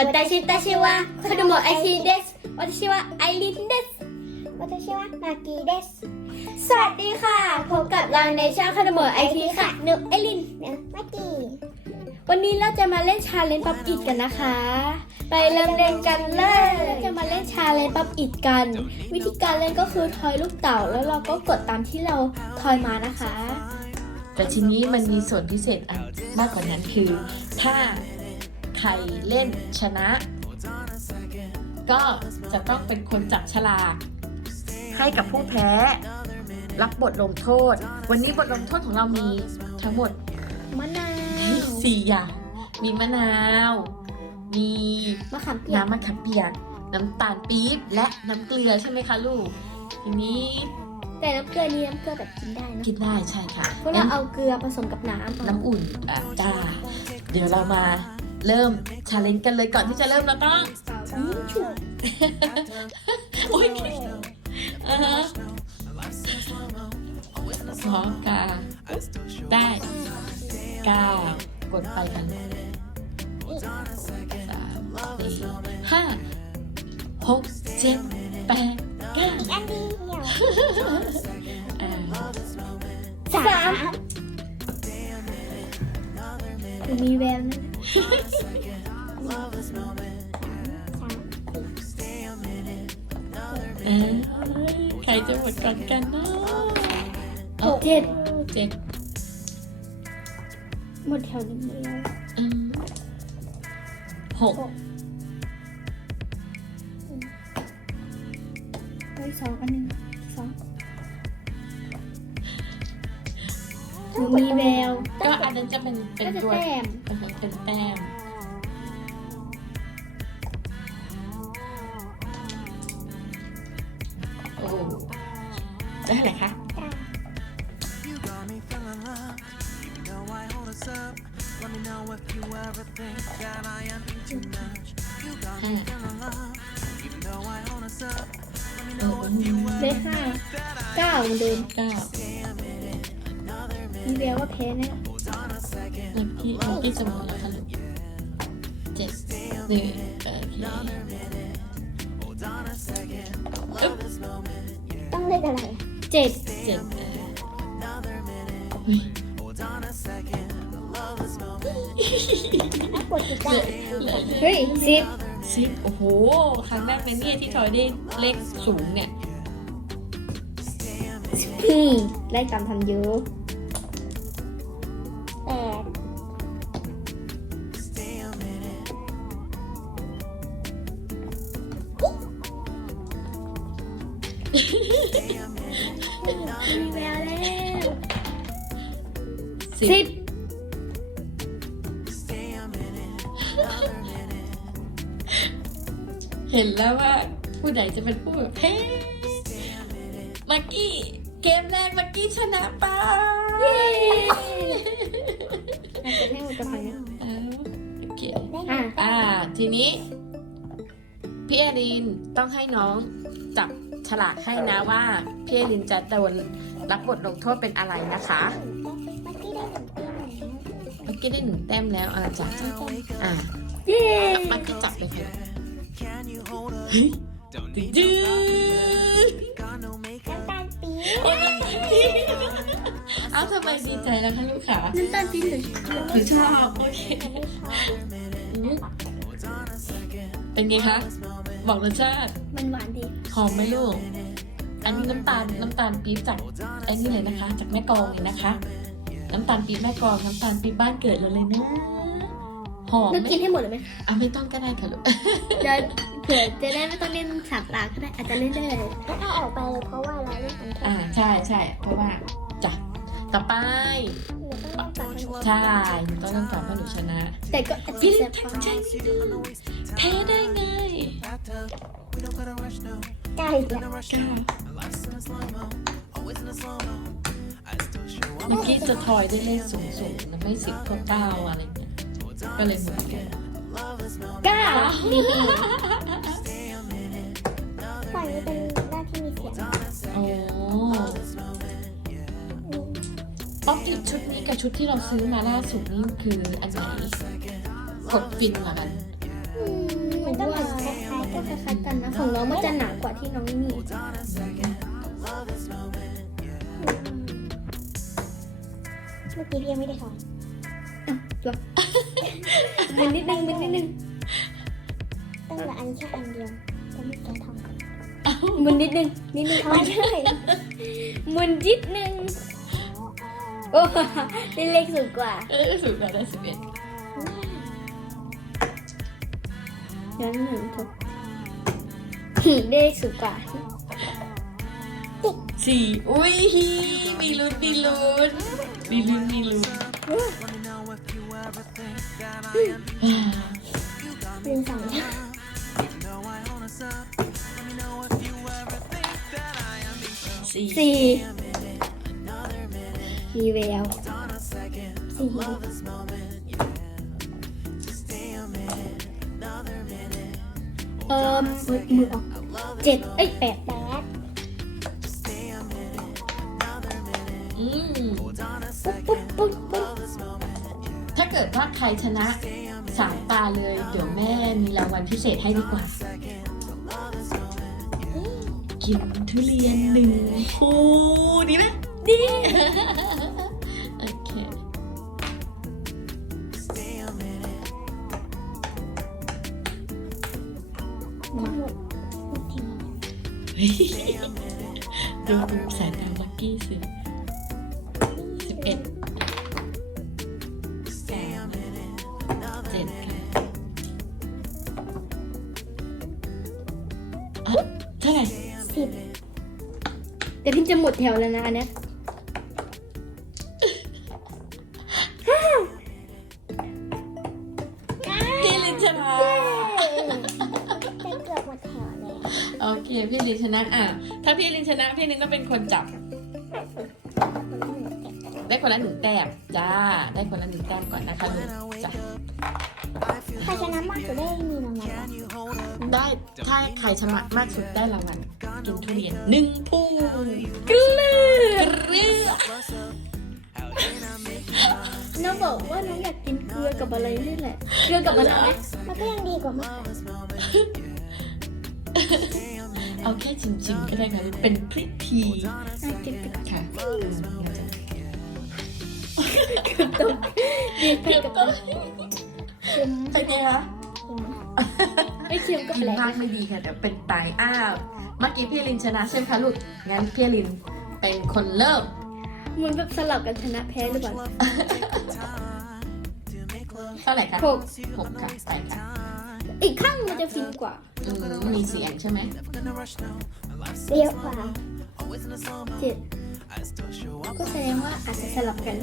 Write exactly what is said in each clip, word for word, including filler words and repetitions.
私たちは子供アイティです私はไอรินです私はマキですสวัสดีค่ะพบกับเราในช่องขนมไอทีค่ะหนูไอรินหนูมากีวันนี้เราจะมาเล่นชาเลนจ์ป๊อปอิดกันนะคะ ไปเริ่มเล่นกันเลยเราจะมาเล่นชาเลนจ์ป๊อปอิดกัน วิธีการเล่นก็คือทอยลูกเต่าแล้วเราก็กดตามที่เราทอยมานะคะแต่ทีนี้มันมีส่วนพิเศษอันมากกว่านั้นคือ ถ้าใครเล่นชนะ ก็จะต้องเป็นคนจับฉลากให้กับผู้แพ้ รับบทลงโทษ วันนี้บทลงโทษของเรามีทั้งหมดมะนาวสี่อย่าง มีมะนาว มีมะขามเปียกน้ำมะขามเปียก น้ำตาลปี๊บและน้ำเกลือใช่ไหมคะลูก ทีนี้แต่น้ำเกลือนี้น้ำเกลือแบบกินได้นะกินได้ใช่ค่ะเพราะเราเอาเกลือผสมกับน้ำน้ำอุ่นอ่ะจ้า เดี๋ยวเรามาเริ่มชาเลนจ์กันเลยก่อนที่จะเริ่มเราต้องอืมฉุกโอ้ยอ่าฮะสองกาได้เก้ากดไปกันสามสี่ห้าหกเจ็ดแปดเก้าอันนี้เหนียวอ่าสามคือมีแววนะอ่าใครจะหมดก่อนกันเนาะหกเจ็ดเจ็ดหมดแถวนี้หมดแล้วอืมหกเฮ้ยสองอันหนึ่งสองหนูมีแววก็อันนั้นจะเป็นเป็นก็จะตัวแต้มเป็นแต้มโอ้ได้อะไรคะ ห้าเออได้ห้าเก้าเหมือนเดิมเก้ามีแววว่าแพ้แน่เมื่อกี้เมื่อกี้จะหมดแล้วค่ะลูกเจ็ดหนึ่งโอเคอึ๊บต้องเล่นอะไรเจ็ดเจ็ดเออเฮ้ยถ้ากดอีกได้เหลือเฮ้ยสิบสิบโอ้โห ครั้งแรกเป็นเนี่ยที่ทอยได้เลขสูงเนี่ยพี่ไล่ตามทันเยอะแปดมีแววแล้วสิสิบบ เห็นแล้วว่าผู้ใดจะเป็นผู้แบบเฮ้มักกี้ เกมแรกมักกี้ชนะไปเย้อาจจะให้หมดจะพังนะเอาโอเคอ่ะอ่า ทีนี้ พี่เอรินต้องให้น้องจับฉลากให้นะว่าพี่เอรินจะโดนรับบทลงโทษเป็นอะไรนะคะเมื่อกี้ได้หนึ่งเกมแล้วเมื่อกี้ได้หนึ่งแต้มแล้วอ่าจับอ่าเย้มักกี้จับเลยค่ะเฮ้ยจืดน้ำตาลปี๊บเอาทำไมดีใจแล้วคะลูกขาน้ำตาลปี๊บหรือหนูชอบโอเคเป็นไงคะบอกรสชาติมันหวานดีหอมไหมลูก อันนี้น้ำตาลน้ำตาลปี๊บจากไอ้นี่เลยนะคะ จากแม่กลองเลยนะคะ น้ำตาลปี๊บแม่กลองน้ำตาลปี๊บบ้านเกิดเราเลยนะหอมเราไหมกินให้หมดเลยไหมอ่ะไม่ต้องก็ได้ค่ะลูกเดี๋ยวเผื่อจะได้ไม่ต้องเล่นสามตาก็ได้อาจจะเล่นได้เลยก็เอาออกไปเลยเพราะว่าเราเล่นกันอ่าใช่ใช่เพราะว่าจ้ะต่อไปเราต้องเล่นกับคนใช่หนูต้องเริ่มก่อนเพราะหนูชนะแต่ก็อาจจะพี่เซเล่นฟทั้งใจไม่ดื้อแพ้ได้ไงใกล้แล้วก้าเมื่อกี้จะทอยได้เลขสูงสูงๆนะไม่สิบก็เก้าอะไรเงี้ยก็เลยหมุนกันเก้านี่ฝั่งนี้เป็นหน้าที่มีเสียงโอ้ป๊อปติดชุดนี้กับชุดที่เราซื้อมาล่าสุดนี่คืออันไหนกดฟินเหรอกันอืมมันก็เหมือนคล้ายก็ๆคกันล้ายๆกันนะของน้องมันจะหนากว่าที่น้องนี่เมื่อกี้พี่ยังไม่ได้ถอนตัวมันนิดนึงมันนิดนึงตั้งแต่อันแค่อันเดียวจะไม่แกะทองกันมันนิดนึงนิดนึงเอาไม่ใช่ใช่มันนิดนึงโอ้ได้เลขสูงกว่าเออสุดแล้วได้สิบเอ็ดย้อนหนึ่งถูกได้เลขสูงกว่าสี่อุ้ยมีลุ้นมีลุ้นมีลุ้นมีลุ้นลืมสองสี่สี่มีแววสี่เออมือมือออกเจ็ดเอ้ยแปดแปดอืมปุ๊บปุ๊บปุ๊บปุ๊บถ้าเกิดว่าใครชนะสามตาเลย เดี๋ยวแม่มีรางวัลพิเศษให้ดีกว่า กินทุเรียนหนึ่งภูดีไหมดี โอเคทั้งหมดทีดูดูสายตาลักกี้สิสิบเอ็ดสามเจ็ดค่ะอ่ะเท่าไหร่สิบแต่พี่จะหมดแถวแล้วนะอันเนี้ยพี่ลินชนะได้เกือบหมดแถวเลยโอเค พี่ลินชนะอ่ะถ้าพี่ลินชนะพี่ลินก็เป็นคนจับ ได้คนละหนึ่งแต้มจ้า ได้คนละหนึ่งแต้มก่อนนะคะลูกจ้ะใครชนะมากจะได้มีรางวัลปะได้ถ้าใครชนะมากสุดได้รางวัลกินทุเรียนหนึ่งภูเกลือเกลือน้องบอกว่าน้องอยากกินเกลือกับอะไรนี่แหละ เกลือกับมะนาวไหมมันก็ยังดีกว่ามากเอาแค่จริงๆก็ได้ค่ะลูกเป็นพริกทีอ่ะกินไปก่อนค่ะดีไปกับตัวเค็มเป็นไงคะไอ้เค็มก็กินแปลกมากไม่ดีค่ะเดี๋ยวเป็นไตอ้าวเมื่อกี้พี่ลินชนะใช่ไหมคะลูกงั้นพี่ลินเป็นคนเริ่มมันแบบสลับกันชนะแพ้หรือเปล่าเท่าไหร่คะหกหกค่ะไปค่ะอีกข้างมันจะฟินกว่าอืมมีเสียงใช่ไหมเปรี้ยวกว่าเจ็ดก็แสดงว่าอาจจะสลับกัน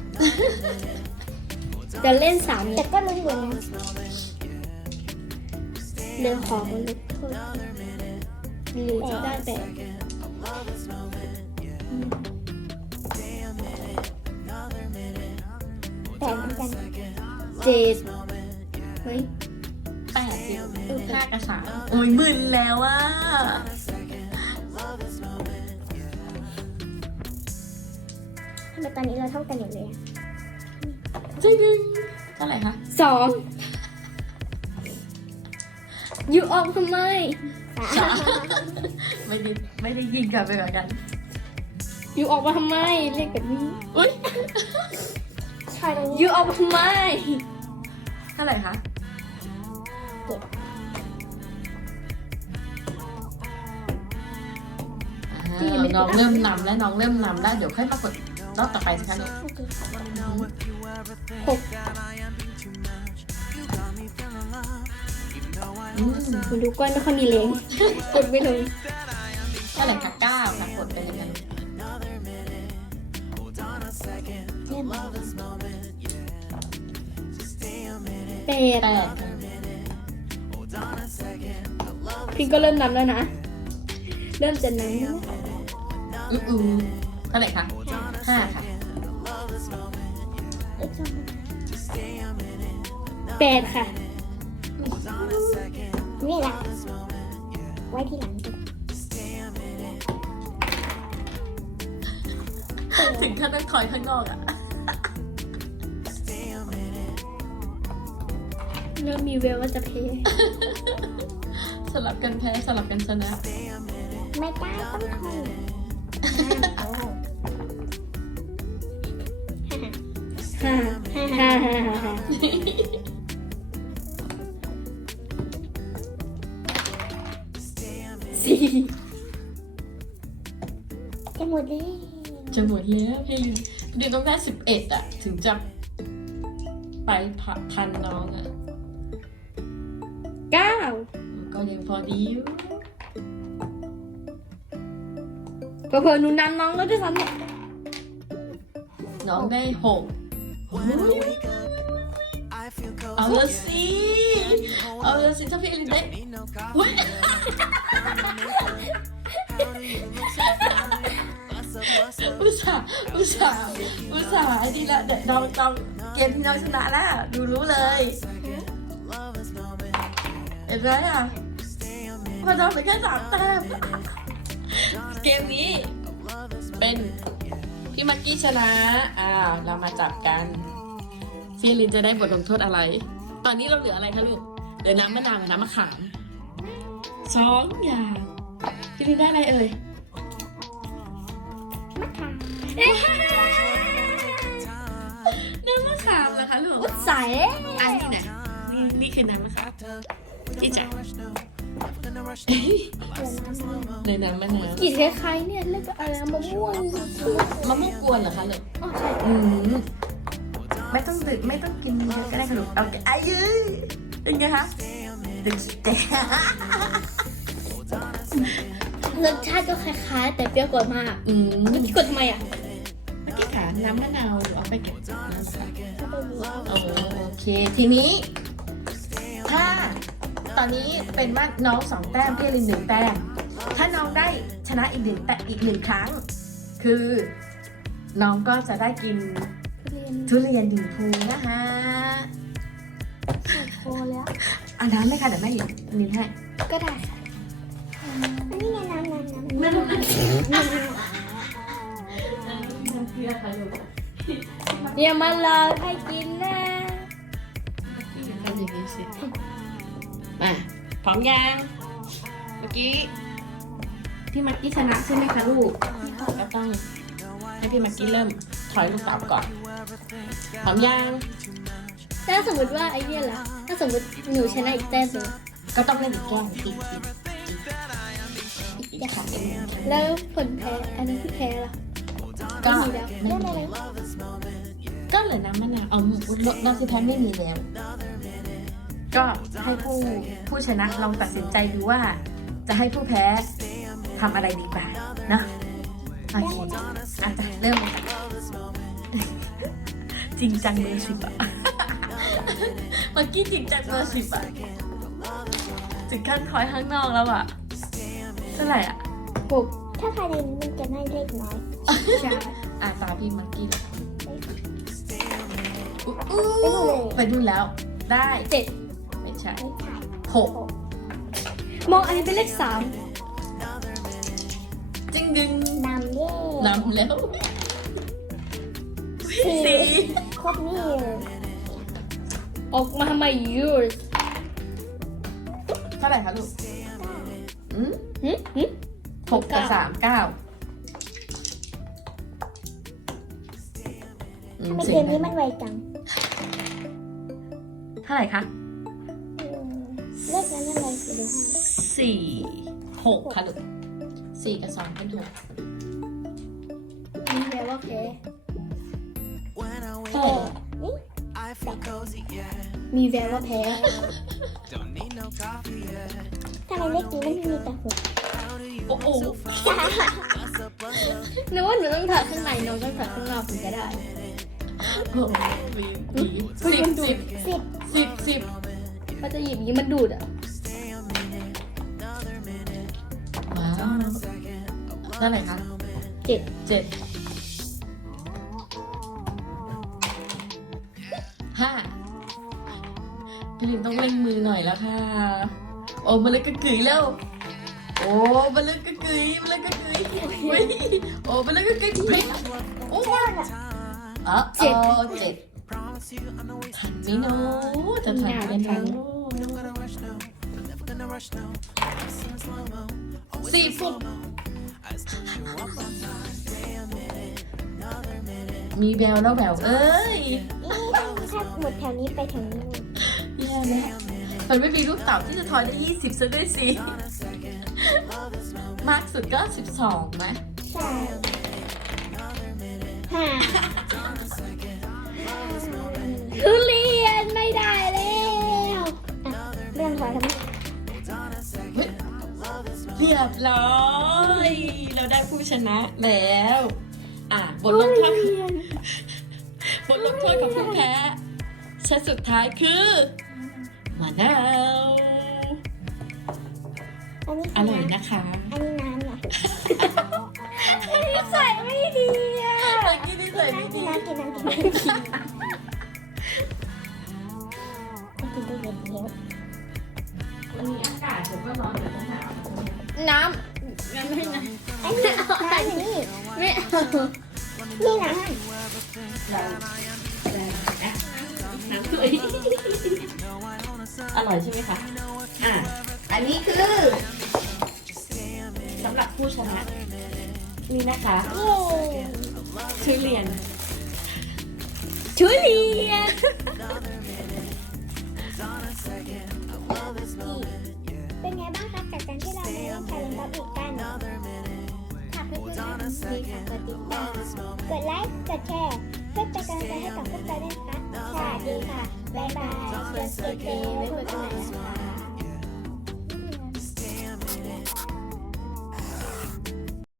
จะเล่นสามแต่เนี่ยก็ลุ้นอยู่นะเร็วขอมันลึกโทษหรือจะได้แต่แปดเหมือนกันเจ็ดเฮ้ยแปดสิบห้ากับสามโอ้ยมึนแล้วอ่ะทำไมตอนนี้เราเท่ากันอยู่เลยอะจริงเท่าไหร่คะสองอยู่ออกทำไมสามไม่ได้ไม่ได้ยิงกันไปเหมือนกันอยู่ออกมาทำไมเรียกแบบนี้อุ้ยชอยตรงอนี้ยู่ออกมาทำไมเท่าไหร่คะเจ็ดอ่าน้องเริ่มนำแล้วน้องเริ่มนำแล้วเดี๋ยวค่อยมากดรอบต่อไปสิคะลูกเมื่อกี้หกอืมมันดูก้อนไม่ค่อยมีแรงกดไม่ลงเท่าไหร่คะเก้าค่ะกดไปเลยกันเริ่มแปดแปดพี่ก็เริ่มนำแล้วนะ เริ่มจะนำอืออือเท่าไหร่คะห้าค่ะอีกสองแปดค่ะนี่แหละไว้ที่หลังดีถึงขั้นต้องถอยข้างนอกอ่ะเริ่มมีเวลว่าจะเพย์สลับกันแพ้สลับกันชนะไม่ได้ต้องทนห้ามโกหกฮ่าฮ่าฮ่าฮ่าฮ่าสี่จะหมดเลยจะหมดแล้วพี่ลินพี่ลินต้องได้สิบเอ็ดอะถึงจะไปพันน้องอะเก้าก็ยังพอดีอยู่เผื่อๆหนูนำน้องแล้วด้วยซ้ำเนี่ยน้องได้หกโอ้ยเอาละสิเอาละสิถ้าพี่ลินได้อุ๊ยอุตส่าห์อุตส่าห์อุตส่าห์ไอ้นี่ละเดี๋ยวน้องน้องเกมที่น้องชนะแล้วดูรู้เลยเห็นไหมอ่ะพอน้องไปแค่สามแต้มเกมนี้เป็นพี่มักกี้ชนะอ่าเรามาจับกันพี่ลินจะได้บทลงโทษอะไร ตอนนี้เราเหลืออะไรคะลูกเหลือน้ำมะนาวกับน้ำมะขามสองอย่างพี่ลินได้อะไรเอ่ยมะขามน้ำมะขามเหรอคะลูกอุดใส่อันนี้ไหนนี่นี่คือน้ำมะขามที่จะเหลือน้ำมันในน้ำมะนาวกลิ่นคล้ายๆเนี่ยเรียกว่าอะไรนะมะม่วงมะม่วงกวนเหรอคะลูกอ๋อใช่อืมไม่ต้องดื่มไม่ต้องกินเยอะก็ได้ค่ะลูกเอาแค่อายุเป็นไงคะดึกแต่รสชาติก็คล้ายๆ แต่เปรี้ยวกว่ามากอืมเมื่อกี้กดทำไมอ่ะเมื่อกี้ขาน้ำมะนาวเอาไปเก็บน้ำค่ะก็ไปดูโอเค ทีนี้ ถ้าตอนนี้เป็นว่าน้องสองแต้มพี่ลินหนึ่งแต้ม ถ้าน้องได้ชนะอีกหนึ่งแต่อีกหนึ่งครั้ง คือน้องก็จะได้กินทุเรียนดินพูนะคะโคแล้วเอาน้ำไหมคะเดี๋ยวแม่หยิบนิดให้ก็ได้ค่ะอันนี้ไงน้ำน้ำน้ำไม่ต้องนะน้ำน้อย่ามารอให้กินนะทำอย่างนี้สิมาพร้อมยังเมื่อกี้พี่มักกี้ชนะใช่ไหมคะลูกก็ต้องให้พี่มักกี้เริ่มถอยลูกเต๋าก่อนพร้อมยังถ้าสมมติว่าไอ้เนี่ยล่ะถ้าสมมติหนูชนะอีกแต้มหนึ่งก็ต้องเล่นอีกแก้วอีกอีกอีกอีกค่ะแล้วผลแพ้อันนี้ที่แพ้ล่ะก็ไม่มีแล้วไม่มีแล้วก็เหลือน้ำมะนาวเอาน้ำที่แพ้ไม่มีแล้ว ก็ให้ผู้ผู้ชนะลองตัดสินใจดูว่า จะให้ผู้แพ้ทำอะไรดีกว่าเนอะโอเคอาจจะเริ่มเลยค่ะจริงจังเบอร์สิบอะเมื่อกี้จริงจังเบอร์สิบอะถึงขั้นคอยข้างนอกแล้วอะเท่าไหร่อะหกำถ้าภายในนี้มันจะไม่เล็กน้อยใช่อ่ะตาพี่มักกี้อู้ไปดูเลยไปดูแล้วได้เจ็ดไม่ใช่ไม่ใช่หกมองอันนี้เป็นเลขสามจริงดึงน้ำเย่นำแล้วสี่ครบนี่เลยออกมาใหม่ยูสเท่าไหร่คะลูกอืมหืมหืมหกกับสามเก้าอืมทำไมสี่เกมนี้มันไวจังเท่าไหร่คะอืมเลขนั้นอะไรสี่หรือห้าสี่หกค่ะลูกสี่กับสองเป็นหกมีแพ้ว่าแพ้เท่าไหร่ลูกนี่มีแววว่าแพ้ทำไมเลขนี้มันมีแต่หกโอ้โหหนูว่าหนูต้องถักข้างในน้องต้องถักข้างนอกถึงจะได้โอ้โหมีมีสิบสิบสิบสิบสิบก็จะหยิบอย่างนี้มันดูดอ่ะว้าวเท่าไหร่คะเจ็ดเจ็ดห้าพี่ลินต้องเล่งมือหน่อยแล้วค่ะ โอ้มาเลยกระกึ๋ยแล้ว โอ้มาเลยกระกึ๋ยมาเลยกระกึ๋ยเฮ้ยโอ้มาเลยกระกึ๋ยพริกโอ้เจ้าน่ะอ๋อเจ็ดเจ็ดทันไหมเนาะจะทันไหมเนาะสี่สิบมีแววแล้วแววเอ้ยถ้าหมดแถวนี้ไปแถวนี้นแย่แล้วมันไม่มีลูกเต่าที่จะทอยได้ยี่สิบซะด้วยสิ มากสุดก็สิบสองไหมใช่ห้าทุเรียนไม่ได้แล้วเรื่องถอยทำไมเฮ้ยเรียบร้อย เราได้ผู้ชนะแล้ว อ่ะบทลงโทษบทลงโทษของผู้แพ้ชั้นสุดท้ายคือมะนาวอันนี้อร่อยนะคะอันนี้น้ำเหรอใส่ไม่ดีอ่ะเมื่อกี้ที่ใส่ไม่กินดีน้ำกินน้ำกินน้ำกินกินได้เยอะเยอะวันนี้อากาศผมก็ร้อนแต่ต้องหนาวน้ำน้ำไม่น้อันนี้น้ำอยู่นี่ำไม่เอานี่น้เราน้ำสวยอร่อยใช่ไหมคะ อ่ะ อันนี้คือสำหรับผู้ชนะ นี่นะคะำเย้ทุเรียนทุเรียนเป็นไงบ้างคะจากการที่เรามาเล่นชาเลนจ์บับอีกกันหากเพื่อนๆชอบคลิปนี้ค่ะกดติดตามกดไลค์ กดแชร์ เพื่อเป็นกำลังใจให้กับพวกเราด้วยนะคะสวัสดีค่ะ บ๊ายบายเปิดเกมไว้เปิดตรงไหนนะคะ